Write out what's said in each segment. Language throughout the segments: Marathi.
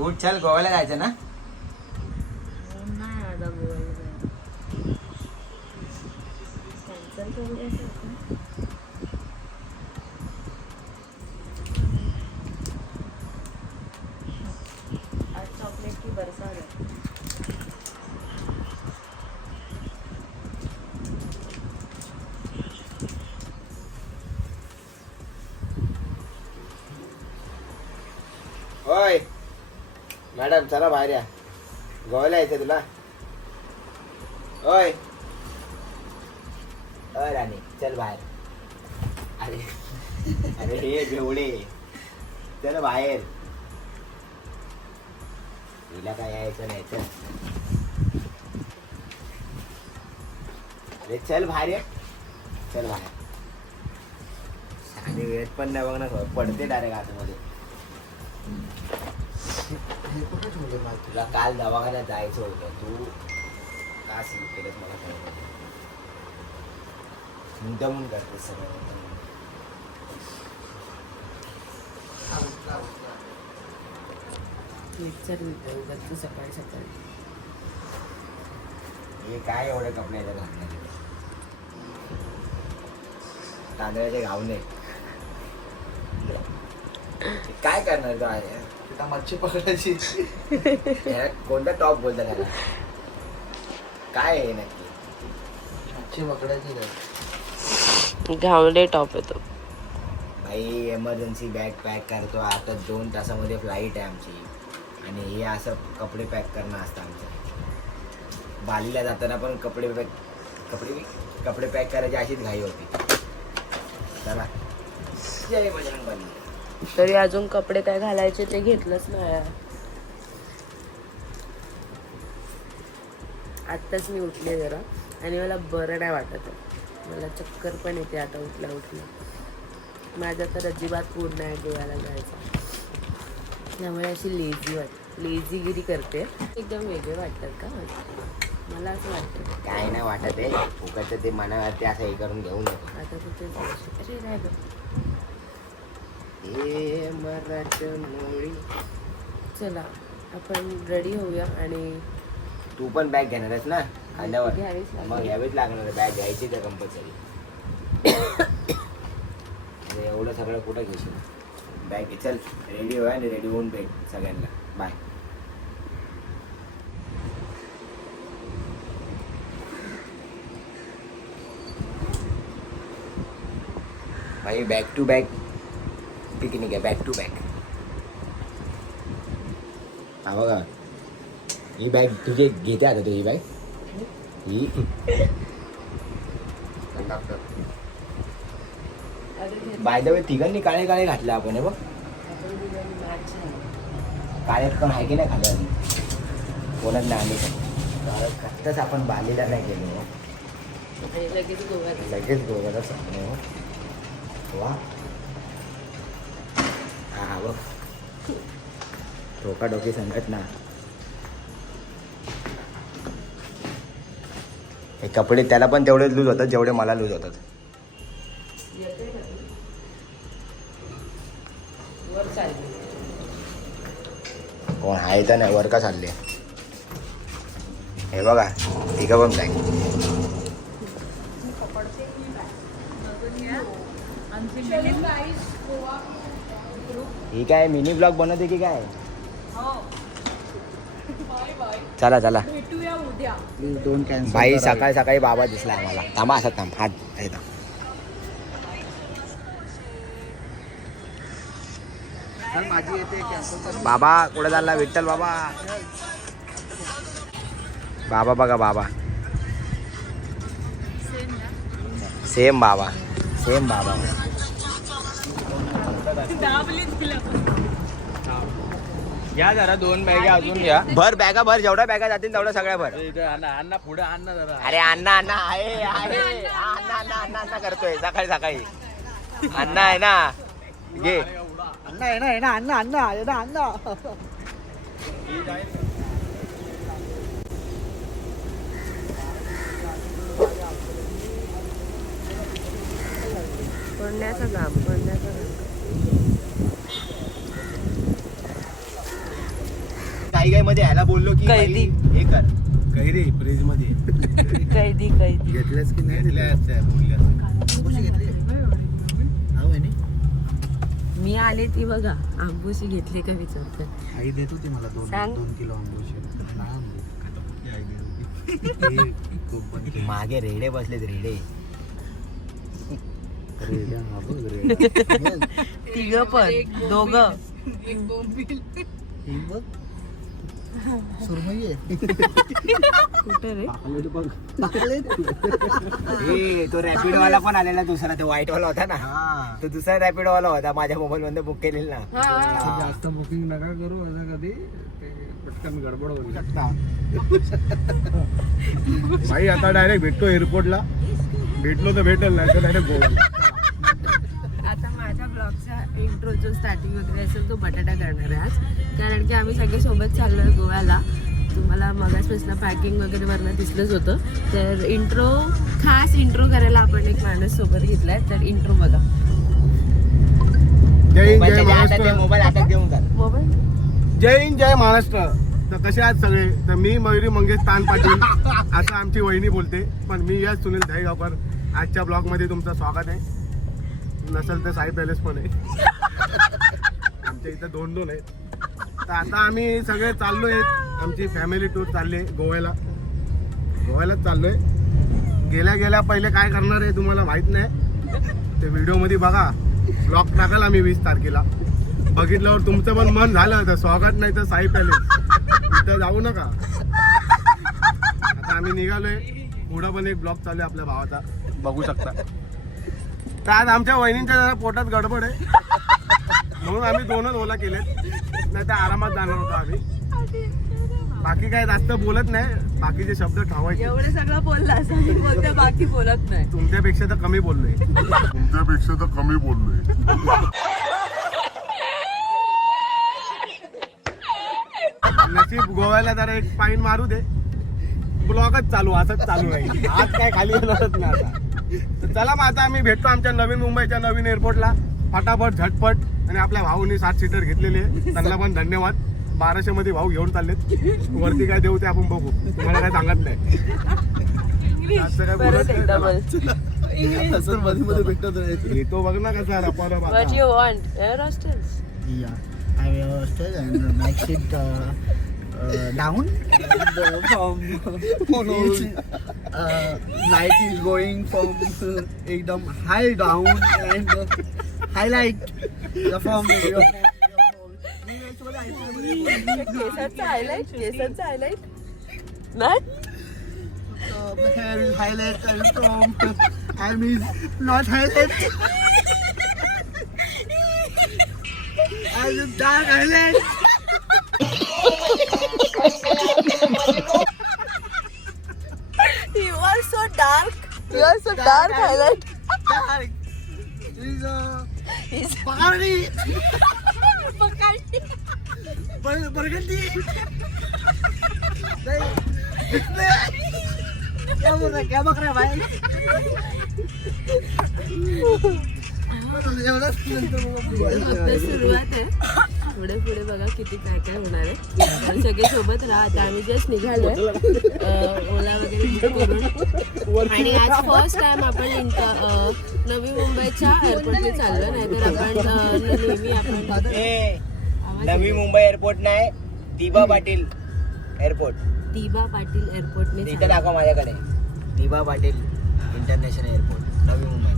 उठ चल गोव्याला जायचं ना. नाही आता गोव्याला जायचं. कॅन्सल करूया सगळं. आज चॉकलेट की बरसात आहे. होय मॅडम चला बाहेर या. गोव्याला यायचं तुला. होय अय राणी चल बाहेर. अरे अरे हे जेवढे चल बाहेर. तिला काय यायचं नाही चल. अरे चल बाहेर ये. चल बाहेर. आणि वेळ पण नाही बघ ना पडते डायरेक्ट आतमध्ये. तुला काल दवाखान्यात जायचं होतं. तू का स्लिप केलंस मला कळलं नाही. मुद्दामून करतेस सगळं. सकाळी सकाळी हे काय एवढे कपडे याच्यात घातले. तांदळाचे घावणे. काय करणार तो आहे. मच्छी पकडायची. कोणता टॉप बोलता त्याला. काय आहे नक्की. मच्छी पकडायची घावले टॉप येतो. भाई एमर्जन्सी बॅग पॅक करतो. आता 2 तासामध्ये फ्लाईट आहे आमची. आणि हे असं कपडे पॅक करणं असतं आमचं. बालीला जाताना पण कपडे पॅक करायची अशीच घाई होती. चला जय बजरंग बली. तरी अजून कपडे काय घालायचे ते घेतलंच नाही. आत्ताच मी उठले जरा आणि मला बरं नाही वाटत आहे. मला चक्कर पण येते आता उठल्या उठल्या. माझा तर अजिबात पूर्ण नाही गोव्याला जायचा. त्यामुळे अशी लेझीगिरी करते. एकदम वेगळे वाटतात का मला असं वाटतं. काय नाही वाटत आहे. फुकटचं ते मनावरती असं हे करून घेऊन येतो. आता कुठे जायचं. अरे नाही बघ. हे मराठी. चला आपण रेडी होऊया. आणि तू पण बॅग घेणार आहेस ना आल्यावर. घ्यावीच लागेल. मग घ्यावीच लागणार आहे. बॅग घ्यायची तर कंपल्सरी. अरे एवढं सगळं कुठं घेशील. बॅग चल रेडी होया आणि रेडी होऊन भेट सगळ्यांना. बाय. भाई बॅक टू बॅक पिकनिक आहे. Back to back. हा बघा ही बॅग तुझे घेते आता. तुझी बॅग ही बाय द वे तिघांनी काळे काळे घातले आपण. हे बघ काळ्यात पण आहे की नाही खाली आधी. कोणाच नाही आम्ही आत्ताच आपण बालीला नाही गेलो. लगेच गोव्याला सांगणे. वा हा बघ डोकाडोकी संकट ना. हे कपडे त्याला पण तेवढे लूज होतात जेवढे मला लूज होतात. कोण आहे तर नाही वर का चालले. हे बघा ठीक पण काय. ही काय मिनी ब्लॉग बनवते की काय. चला चला भाई. सकाळी सकाळी बाबा दिसला आम्हाला. थांबा असा थांब. हात येतात. बाबा कुठे चालला. विठ्ठल बाबा. बाबा बघा बाबा. सेम बाबा. सेम बाबा. घ्या जरा 2 बॅगा अजून घ्या. भर बॅगा भर. जेवढ्या बॅगा जातील तेवढ्या सगळ्या भर. अण्णा पुढे अण्णा जरा. अरे अण्णा अण्णा आहे अण्णा अण्णा अण्णा अण्णा करतोय सकाळी सकाळी. अण्णा आहे ना. घे अण्णा आहे ना अण्णा अण्णा आहे ना अण्णा. पडण्याचा काम पडण्याचा काम. घाई मध्ये यायला बोललो की कैदी. बाई, हे कर कैरी फ्रीज मध्ये कैदी कैदी. घेतल्यास की नाही मी आले ती बघा आंबूशी घेतली का विचारते. आई देत होती मला सांग. 2 किलो आंबोशी मागे रेडे बसलेत रेडे. तिघ पण दोघं. कुठे रे? हे तो रॅपिड वाला पण आलेला दुसरा तो व्हाईट वाला होता ना तो दुसरा रॅपिड वाला होता माझ्या मोबाईल मध्ये बुक केलेला ना. जास्त बुकिंग नका करू असं कधी ते पटकन गडबड होऊ शकता. भाई आता डायरेक्ट भेटतो एअरपोर्टला. भेटलो तर भेटेल नाही तर डायरेक्ट गोवा. आता माझ्या ब्लॉगचा इंट्रो जो स्टार्टिंग वगैरे असेल तो बटाटा करणार आहे आज. कारण की आम्ही सगळे सोबत चाललोय गोव्याला. तुम्हाला मगासपासून पॅकिंग वगैरे वरनं दिसलंच होतं. तर इंट्रो खास इंट्रो करायला आपण एक माणूस सोबत घेतलाय. तर इंट्रो बघा. जय हिंद जय मोबाईलच्या हातात ते महाराष्ट्र. मोबाईल हातात घेऊन जात. मोबाईल जय हिंद जय महाराष्ट्र. तर कसे आहात सगळे. तर मी मयुरी मंगेश तान पाटील असं आमची वहिनी बोलते. पण मी यश सुनील दहेगावकर. आजच्या ब्लॉग मध्ये तुमचं स्वागत आहे. नसेल तर साई पॅलेस पण आहे. आमच्या इथं 2 आहेत. तर आता आम्ही सगळे चाललोय. आमची फॅमिली टूर चालली आहे गोव्याला. गोव्यालाच चाललोय. गेल्या गेल्या पहिले काय करणार आहे तुम्हाला माहित नाही. ते व्हिडिओ मध्ये बघा. ब्लॉग टाकाल आम्ही 20 तारखेला. बघितल्यावर तुमचं पण मन झालं तर स्वागत नाही तर साई पॅलेस इथं जाऊ नका. आता आम्ही निघालोय. पुढं पण एक ब्लॉग चालू आहे आपल्या भावाचा बघू शकता. तर आज आमच्या वहिनींच्या जरा पोटात गडबड आहे म्हणून आम्ही 2च ओला केलेत. नाही तर आरामात जाणार होतो आम्ही. बाकी काय जास्त बोलत नाही. बाकीचे शब्द ठेवायचे. एवढं सगळं बोलला असं बोलते बाकी बोलत नाही. तुमच्यापेक्षा तर कमी बोललोय. नशीब गोव्याला जरा एक पाईन मारू दे. ब्लॉगच चालू असंच चालू आहे. आज काय खाली येणारच नाही आता. तर चला मग आता आम्ही भेटतो आमच्या नवीन मुंबईच्या नवीन एअरपोर्टला. फटाफट झटपट. आणि आपल्या भाऊनी 7 सीटर घेतलेली आहे. त्यांना पण धन्यवाद. 1200 मध्ये भाऊ घेऊन चाललेत. वरती काय देऊ ते आपण बघू. तुम्हाला काय सांगत नाही. जास्त काय बोलत नाही. मध्ये भेटत राहायचं. येतो बघ ना कसा रपारा What you want? Air hostess? Yeah, I will stay and make it down. Night is going from ekdam high down and highlight the form. केसांचा हायलाइट. केसांचा हायलाइट नाही. The hair is highlight and from arm is not highlight. And dark highlight. You are so dark. You are so dark highlight. Dark. Is Bacardi. Burgundy. क्या बक रहा है भाई? आता सुरुवात आहे. पुढे पुढे बघा किती काय काय होणार आहे. तर सगळे सोबत राहा. आता आम्ही जस्ट निघालोय ओला वगैरे बुक करून. आणि आज फर्स्ट टाइम आपण नवी मुंबईच्या एअरपोर्टने चाललो. नाहीतर आपण नेहमी आपण नवी मुंबई एअरपोर्ट नाही दिबा पाटील एअरपोर्ट. दिबा पाटील एअरपोर्टने तिथे चाललो. दाखवा माझ्याकडे. दिबा पाटील इंटरनॅशनल एअरपोर्ट नवी मुंबई.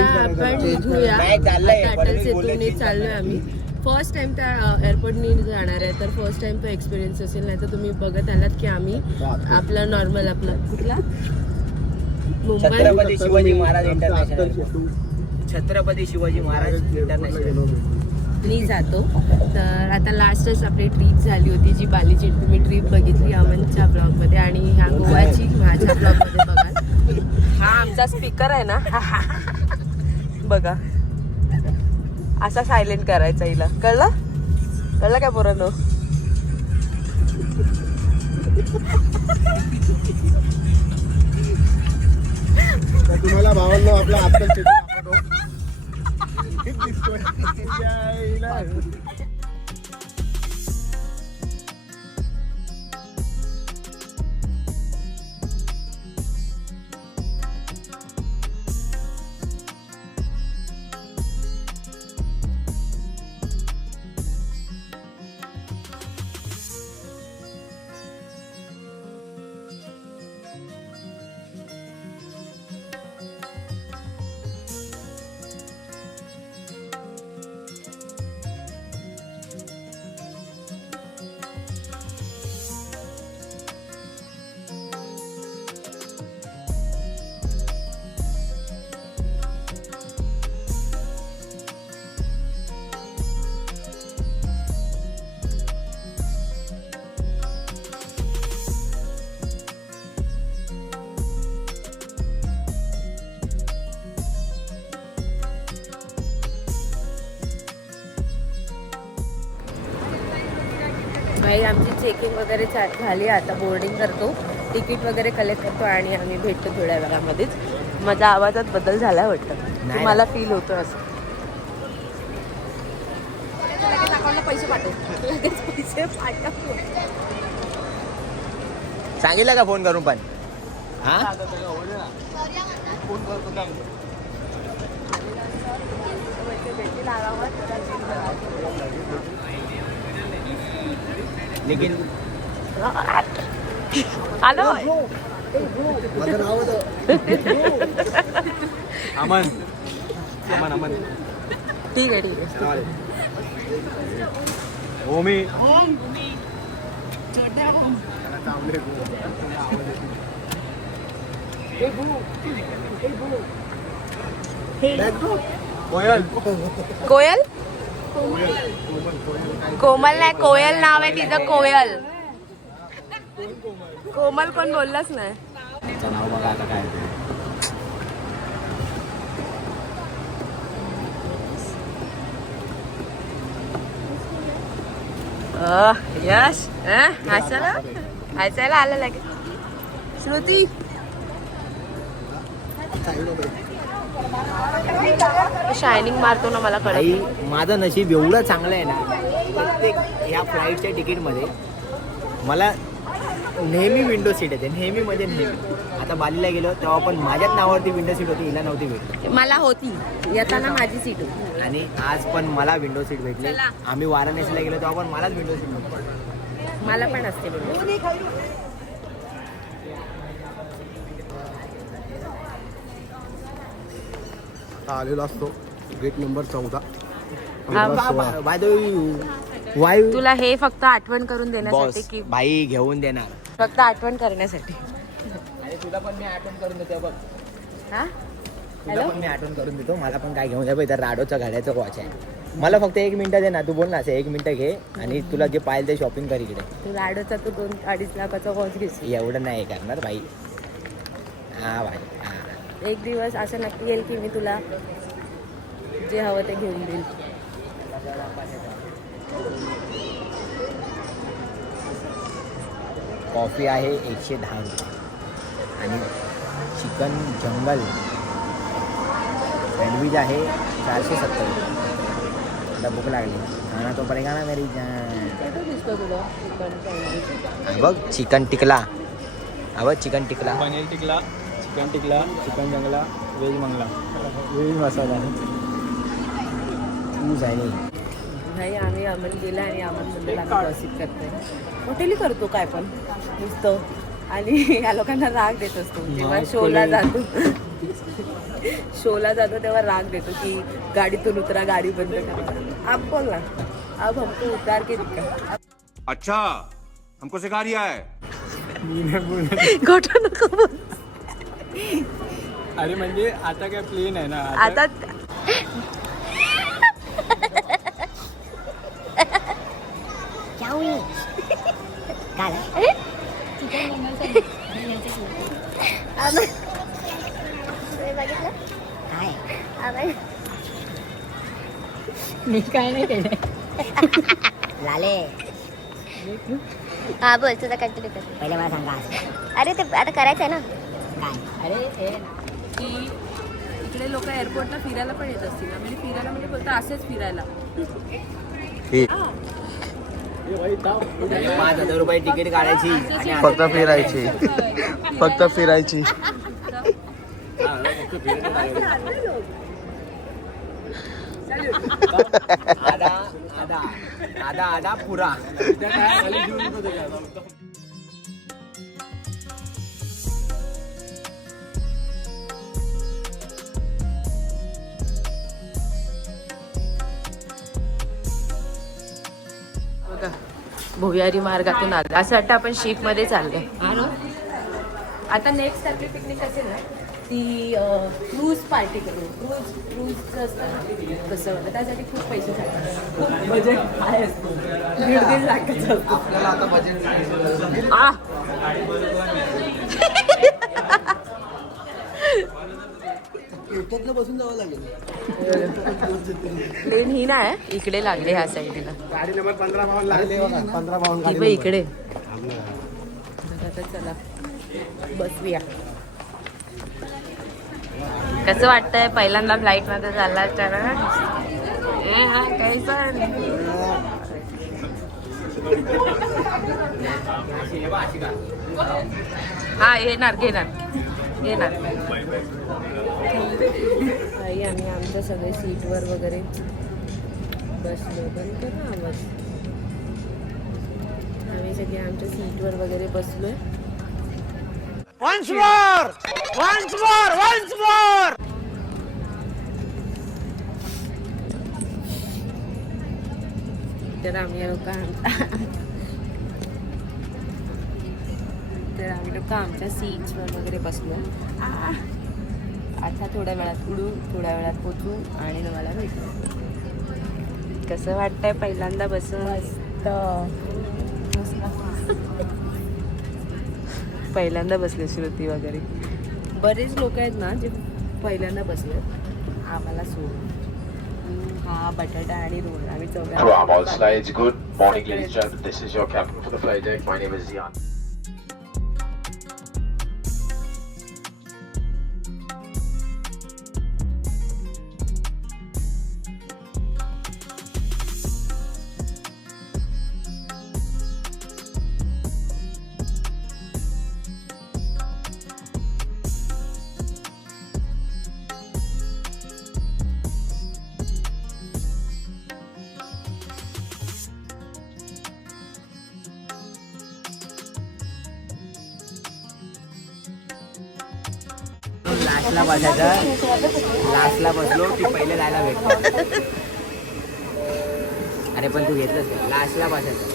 आता आपण निघूया. नाही, चाललंय. आता परत अटल मी बोलले सेतूने की चाललोय आम्ही. फर्स्ट टाइम त्या एअरपोर्टने जाणार आहे. तर फर्स्ट टाइम तो एक्सपिरियन्स असेल. नाही तर तुम्ही बघत आलात की आम्ही आपला नॉर्मल आपला कुठला मुंबई छत्रपती शिवाजी महाराज इंटरनॅशनल. छत्रपती शिवाजी महाराज इंटरनॅशनल मी जातो. तर आता लास्टच आपली ट्रीप झाली होती जी बालीची तुम्ही ट्रीप बघितली अमनच्या ब्लॉगमध्ये. आणि ह्या गोव्याची माझ्या ब्लॉगमध्ये बघा. हा आमचा स्पीकर आहे ना बघा असा सायलेंट करायचा हिला. कळलं कळलं काय पोरांनो. तुम्हाला भावांना आपला आजकाल भाई आमची चेकिंग वगैरे झाली. आता बोर्डिंग करतो, तिकीट वगैरे कलेक्ट करतो आणि आम्ही भेटतो थोड्या वेळामध्येच. माझ्या आवाजात बदल झाला वाटतं, नाही. मला फील होतो असं. पैसे पाठव. पैसे पाठव. सांगितलं का फोन करून पण? हा लेकिन आलो. माझं नाव होतं अमन. अमन अमन. ठीक आहे ठीक आहे. ओमी. कोयल. कोयल कोमल नाही, कोयल नाव आहे तिचं. कोयल. कोमल कोण बोललाच नाही. तिचं नाव बघा आता काय ते. यश हसायला हसायला आलं लगेच. श्रुती शायनिंग मारतो ना, मला आई कळत. माझं नशीब एवढं चांगलं आहे ना, प्रत्येक ह्या फ्लाईटच्या तिकीटमध्ये मला नेहमी विंडो सीट येते, नेहमी म्हणजे नेहमी. आता बालीला गेलो तेव्हा पण माझ्याच नावावरती विंडो सीट होती, हिला नव्हती भेटली. मला होती येताना माझी सीट होती. आणि आज पण मला विंडो सीट भेटली. आम्ही वाराणसीला गेलो तेव्हा पण मलाच विंडो सीट भेटली. मला पण असते बोलू. आलेलो असतो gate number 14. By the way तुला हे फक्त आठवण करून देण्यासाठी बॉस की भाई घेऊन देणार. फक्त आठवण करण्यासाठी. आणि तुला पण मी आठवण करून देतो बघ. हा तुला हॅलो. पण मी आठवण करून देतो. मला पण काय घेऊन द्या. इथं राडोचा गाड्याचं वॉच आहे. मला फक्त 1 मिनिटं दे ना. तू बोल ना असं 1 मिनिटं घे आणि तुला जे पाहिजे ते शॉपिंग कर इकडे. तू लाडोचा तू 2-2.5 लाखाचा वॉच घेशील. एवढं नाही करणार भाई. हा भाई हा. एक दिवस असं नक्की येईल की मी तुला जे हवं ते घेऊन देईल. कॉफी आहे 110 रुपये आणि चिकन जंगल सँडविच आहे 470 रुपये. आता भूक लागली. खाना तो पडेगा ना मेरी जान. कुठं दिसतो तुला चिकन सँडविच? हा बघ चिकन टिकला. हा बघ चिकन टिकला. पनीर टिकला, चिकन टिकला, चिकन जंगला, व्हेज मंगला, व्हेज मसाला. तूच आहे नाही. नाही आम्ही अमन गेला आणि अमनबद्दल आम्ही गॉसिप करतोय. हॉटेली करतो काय पण नुसतं. आणि या लोकांना राग देत असतो जेव्हा शोला जातो तेव्हा राग देतो की गाडीतून उतरा, गाडी बंद करा. आप बोल ना, अब हमको उतार के दिखा. अच्छा हमको सिखा रिया है. घोटं नको बोल. अरे म्हणजे आता काय प्लेन आहे ना आता मी काय नाही केलं. लाले हा बोल तुझा कंटिन्यू कर. पहिले मला सांगा. अरे ते आता करायचं आहे ना. काय अरे हे की इकडे लोक एअरपोर्टला फिरायला पण येत असतील ना. म्हणजे फिरायला म्हणजे बोलतो असेच फिरायला. 5,000 रुपये तिकीट काढायची आणि फक्त फिरायची. फक्त फिरायची. आधा आधा आधा आधा पुरा. भुयारी मार्गातून आलो. असं वाटतं आपण शिपमध्ये चाललोय. आता नेक्स्ट आपली पिकनिक असेल ना ती क्रूज पार्टी करू. क्रूज असतं ना तसं वाटतं. त्यासाठी खूप पैसे जातात. खूप बजेट हाय असतो. 1.5 लाखाचं असतं. आपल्याला आता बजेट आ बसून जावं लागेल. लेन ही नाही इकडे लागले ह्या साईडला. गाडी नंबर 15 पाऊन लागले 15 पाऊन ही गाडी पण इकडे. नंबर. आता चला बसूया. कसं वाटतंय पहिल्यांदा फ्लाईट मध्ये चालला तर? हा येणार घेणार घेणार. आई आम्ही आमच्या सगळे सीटवर वगैरे बसलो. बंद कर ना आवाज. आम्ही सगळे आमच्या सीटवर वगैरे बसलोय. तर आम्ही लोक आमच्या सीट्सवर वगैरे बसलो. आता थोड्या वेळात उडू, थोड्या वेळात पोचू आणि तुम्हाला भेटू. कसं वाटतंय पहिल्यांदा बसून? पहिल्यांदा बसले श्रुती वगैरे. बरेच लोक आहेत ना जे पहिल्यांदा बसले आम्हाला सोडून. हा बटाटा आणि रोल आम्ही Right, on stage. Good morning, ladies and gentlemen. This is your captain for the flight deck. My name is Zian. लास्टला बसायचं. लास्टला बसलो की पहिले जायला भेटतो. अरे पण तू घेतलंस का? लास्टला बसायचं.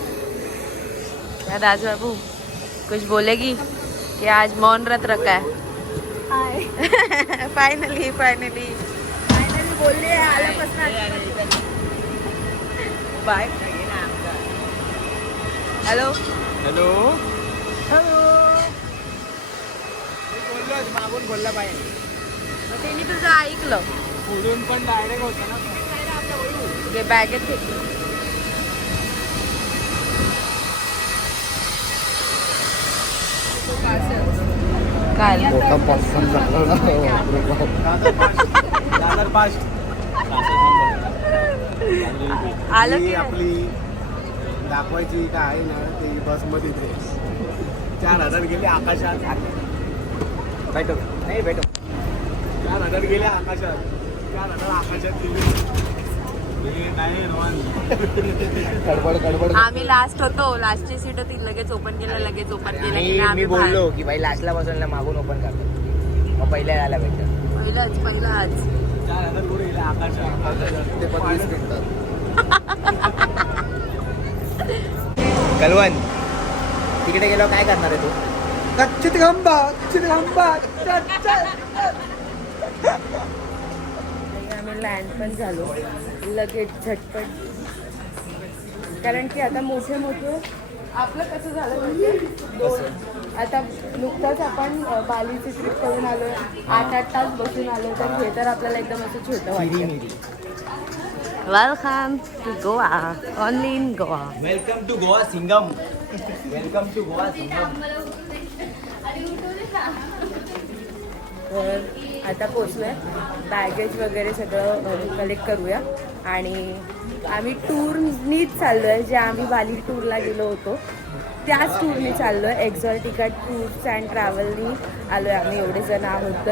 क्या दास बाबू कुछ बोलेगी कि आज मौन व्रत रखा है? फाइनली बोलले आल्यापासून. बाय. हॅलो हॅलो मागून बोलला पाहिजे. त्यांनी तुझं ऐकलं. पुढून पण डायरेक्ट होतं ना. घे बॅगेत घेतलं. काल दादर पास आलं की आपली दाखवायची काय आहे ना ते बसमध्ये ते 4,000 गेले आकाशात. भेटो नाही भेटो. 4,000 गेले आकाशात. 4,000 आकाशात गेले. कडबड आम्ही लास्ट होतो. लास्टची सीट होती. लगेच ओपन केलं की मी बोललो की भाई लास्टला बसून मागून ओपन करतो. मग पहिल्या जायला भेटतं. पहिलाच 4,000 कुठे गेले आकाशात. ते 25 मिनिटात. कलवण तिकडे गेलो काय करणार आहे तू? कच्चित गंबा आम्ही लँड पण झालो लगेच झटपट. कारण की आता मोठे आपलं कसं झालं म्हणजे आता नुकताच आपण बालीची ट्रिप करून आलो. 8 तास बसून आलो. तर हे तर आपल्याला एकदम असं छोटं वाटतं. Welcome to Goa. Only in Goa. Welcome to Goa Singham. Welcome to Goa Singham. तर आता पोचलोय. बॅगेज वगैरे सगळं कलेक्ट करूया. आणि आम्ही टूरनीच चाललो आहे. जे आम्ही बाली टूरला गेलो होतो त्याच टूरनी चाललो आहे. एक्झॉटिका टूर्स अँड ट्रॅव्हलनी आलो आहे आम्ही. एवढे जण आहोत.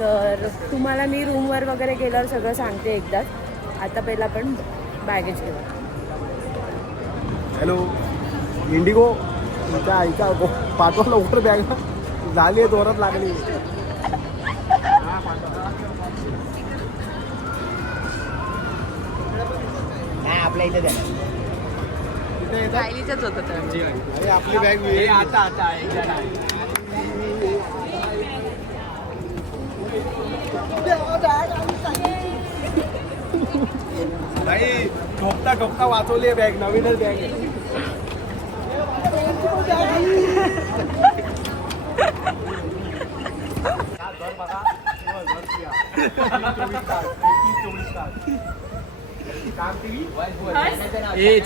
तर तुम्हाला मी रूमवर वगैरे गेल्यावर सगळं सांगते एकदाच. आता पहिला आपण बॅगेज घेऊ. हॅलो इंडिगो तुमच्या आईचा पाठवा लवकर बॅग झाली जोरात लागली. नाही आपल्या इथे द्या. राहिलीच होतं तर अरे आपली बॅग आता नाही ठोकता वाचवली बॅग. नवीनच बॅग आहे.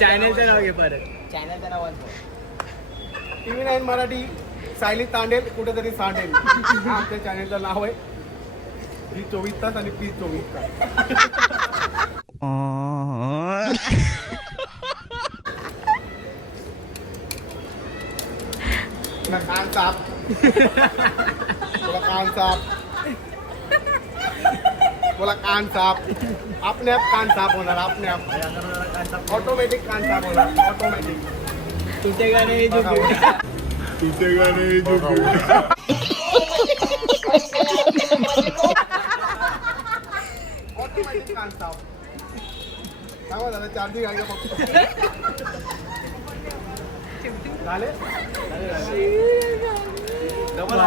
चॅनलचं नाव घे परत. चॅनलचं नाव TV9 मराठी सायली तांडेल कुठेतरी सांडेल हा आमच्या चॅनलचं नाव आहे. ही 24 तास आणि प्लीज 24 तास. तुला कान साप तुला कान साप तुला कान साप आपले आप कान साफ होणार आपले आप ऑटोमॅटिक कान साफ होणार ऑटोमॅटिक. तुझे गाणे ऑटोमॅटिक कान साफ सांगा झालं चार्जिंग आहे का फक्त झाले डबल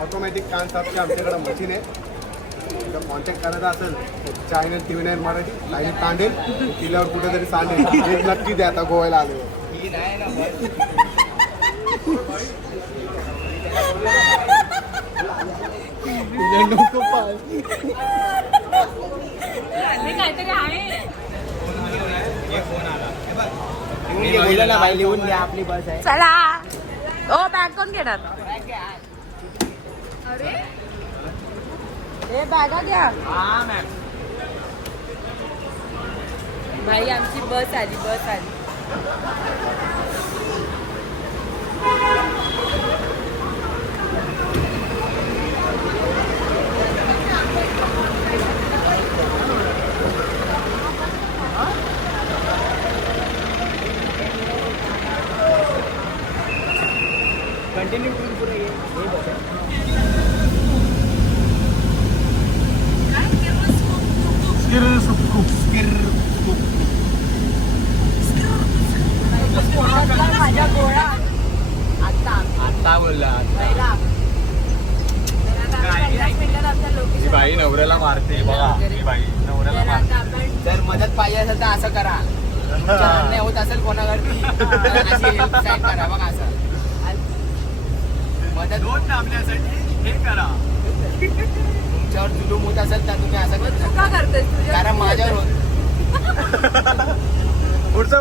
ऑटोमॅटिक कान साफची आमच्याकडे मशीन आहे. जर कॉन्टॅक्ट करायचा असेल channel TV9 Marathi line Tandel किल्ल्यावर कुठेतरी सांडेल हे नक्की द्या आता गोव्याला आले. लिहून ना भाई लिहून घ्या आपली बस आहे. चला ओ बॅग कोण घेणार? हे बॅगा घ्या. हा मॅम. भाई आमची बस आली बस आली. कंटिन्यू पुढे ये. हे बघ. माझ्या गोळा आता बोलला. ही बाई नवऱ्याला मारते बघा ही बाई नवऱ्याला मारते. जर मदत पाहिजे असेल तर असं करा. तुमच्या अन्याय होत असेल कोणावरती तर अशी help side करा बघा असं. मदत दोन थांबण्यासाठी हे करा. तुमच्यावर जुलूम होत असेल तर तुम्ही असं तू का करतेस? कारण माझ्यावर होत. पुढचं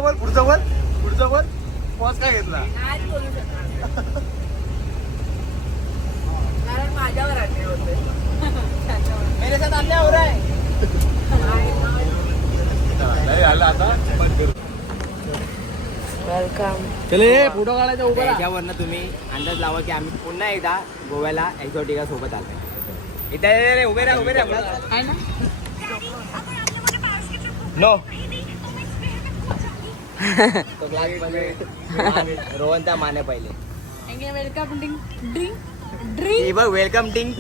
वर पॉज काय घेतला. नाही बोलू शकणार कारण माझ्यावर अन्याय होते. मेरे साथ अन्याय हो रहा है. नाही आलं आता बंद करू. वेलकम. चले फोटो काढायचा उभा राहा. त्याच्यावरनं तुम्ही अंदाज लावा की आम्ही पुन्हा एकदा गोव्याला एक्झॉटिका सोबत आलो. इथे उभे राहा आहे ना? नो. तो क्लास मध्ये रोहनता माने पहिले वेलकम ड्रिंक ड्रिंक हे बघ वेलकम ड्रिंक.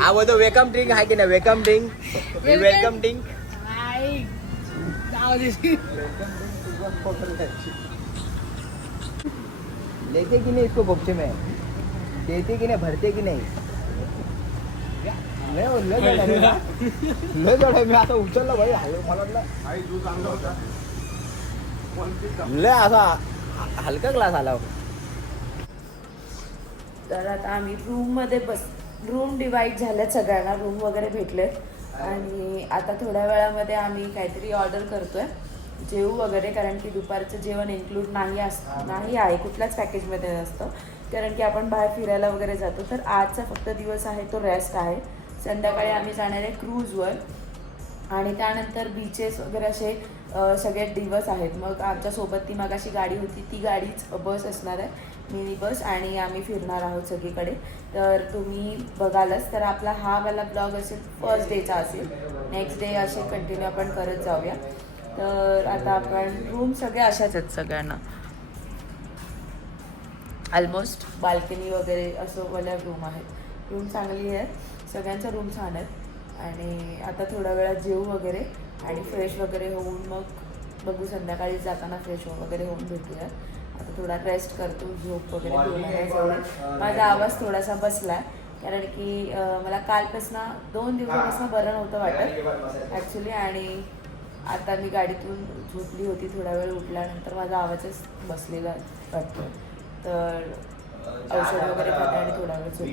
हा बोलतो वेलकम ड्रिंक आहे की नाही. Welcome drink welcome drink. लेते की नहीं इसको बोपचे में देते की नहीं भरते की नहीं. लय जड मी आता उचललं भाई. मला आई तू चांगला होता. लय असा हलका ग्लास आला. तर आता आम्ही रूम डिवाईड झाल्यात सगळ्यांना. रूम वगैरे भेटलेत आणि आता थोड्या वेळामध्ये आम्ही काहीतरी ऑर्डर करतोय जेवू वगैरे. कारण की दुपारचं जेवण इन्क्लूड नाही आहे कुठल्याच पॅकेजमध्ये नसतं. कारण की आपण बाहेर फिरायला वगैरे जातो. तर आजचा फक्त दिवस आहे तो रेस्ट आहे. संध्याकाळी आम्ही जाणार आहे क्रूजवर आणि त्यानंतर बीचेस वगैरे असे सगळे दिवस आहेत. मग आमच्यासोबत ती मगाशी गाडी होती ती गाडीच बस असणार आहे मिनी बस आणि आम्ही फिरणार आहोत सगळीकडे. तर तुम्ही बघालच. तर आपला हा वाला ब्लॉग असेल फर्स्ट डेचा असेल. नेक्स्ट डे असे कंटिन्यू आपण करत जाऊया. तर आता आपण रूम सगळ्या अशाच आहेत सगळ्यांना ऑलमोस्ट. बाल्कनी वगैरे असं वाल्या रूम आहेत. रूम चांगली आहे सगळ्यांचा रूम छान आहेत. आणि आता थोड्या वेळात जेवू वगैरे आणि फ्रेश वगैरे होऊन मग बघू संध्याकाळी जाताना फ्रेश वगैरे होऊन भेटूया. आता थोडा रेस्ट करतो झोप वगैरे घेऊन. माझा आवाज थोडासा बसला आहे कारण की मला कालपासून 2 दिवसापासून बरं नव्हतं वाटत ॲक्च्युली. आणि आता मी गाडीतून झोपली होती. थोडा वेळ उठल्यानंतर माझा आवाजच बसलेला वाटतो. तर औषध वगैरे खाते आणि थोडा वेळ झोपते.